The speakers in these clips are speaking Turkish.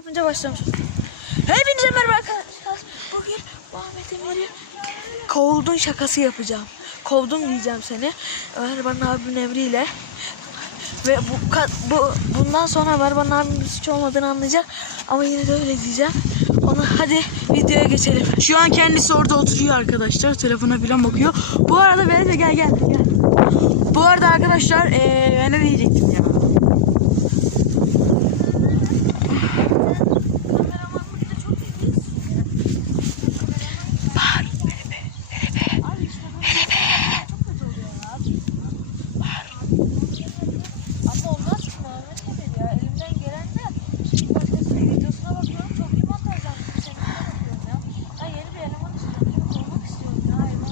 yapınca başlamış. Hepinize merhaba arkadaşlar. Bugün Muhammed Emir'i kovuldun şakası yapacağım. Kovdum diyeceğim seni. Mervan abimin emriyle. Ve bu, bu bundan sonra Mervan abimin bir suç olmadığını anlayacak. Ama yine de öyle diyeceğim. Onu hadi videoya geçelim. Şu an kendisi orada oturuyor arkadaşlar. Telefona falan bakıyor. Bu arada Velife gel gel gel. Bu arada arkadaşlar ben ne diyecektim ya. Ama olmaz ki Muhammed Emir ya. Elimden gelen de başkasının videosuna bakıyorum. Çok iyi montaj yapmış. Seninkine bakıyorum ya. Ben yeni bir eleman istiyorum. Çok olmak istiyorum ya. Hayvan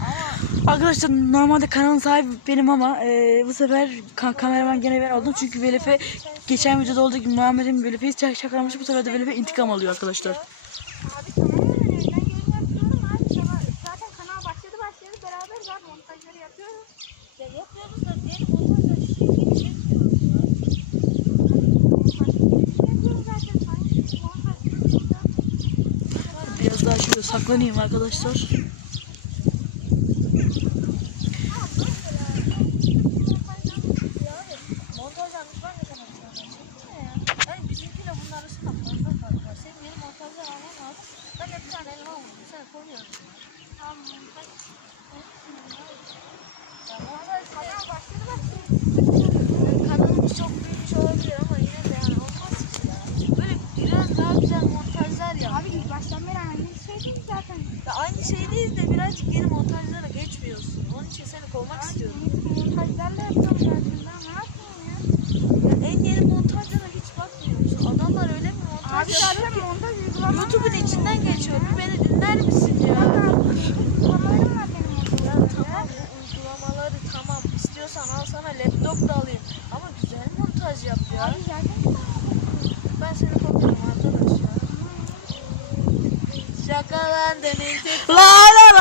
Ama Arkadaşlar normalde kanalın sahibi benim ama eee, bu sefer ka- kameraman gene ben oldum. Çünkü Velife geçen videoda olduğu gibi Muhammed'in Velife'yi şak- şakalamış. Bu sefer de Velife intikam alıyor arkadaşlar. Abi tamam ben elimden geleni yapıyorum abi. Tamam. Zaten kanal başladı başladı beraber var montajları yapıyoruz. ya yapıyoruz da diğer montajlar şey çekmiyoruz ya. Yapıyoruz zaten. Sanki montaj Biraz daha şöyle saklanayım arkadaşlar. Montajlarmış ben de sana bir şey anlatayım. Ne ya? Yani bizimkiyle bunun arasında fazla fark var. Senin yeni montajlar alman lazım. Ben de bir tane eleman buldum. Seni koruyorum. Tamam montaj. Ya montaj Kanal başladı başladı. Kanalımız çok büyümüş olabilir. Abi baştan beri aynı şey değil mi zaten? Ya aynı şey değil de birazcık yeni montajlara geçmiyorsun. Onun için seni kovmak istiyorum. Montajlarla ne yapayım ya? En yeni montajlara hiç bakmıyorsun. Adamlar öyle mi montaj yapıyor zaten YouTube'un içinden geçiyor. Bir beni dinler misin ya? Tamam uygulamaları tamam. İstiyorsan al sana laptop da alayım. Ama güzel montaj yap ya. Ben seni koparım. Şaka lan deneyecek. La la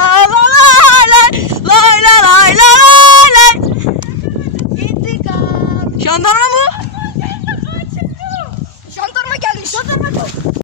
Jandarma mı?